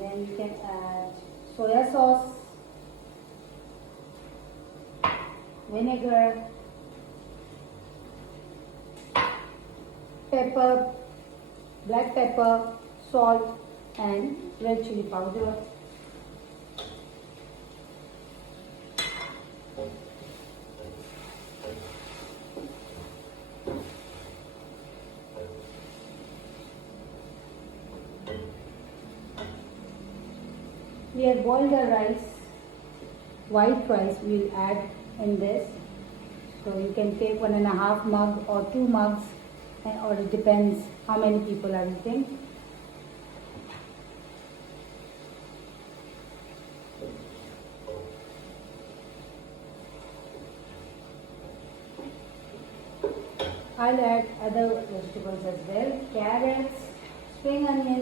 Then you can add soya sauce, vinegar, pepper, black pepper, salt and red chili powder. We have boiled the rice, white rice we will add in this. So you can take 1.5 mug or 2 mugs, or it depends how many people are eating. I'll add other vegetables as well, carrots, spring onions.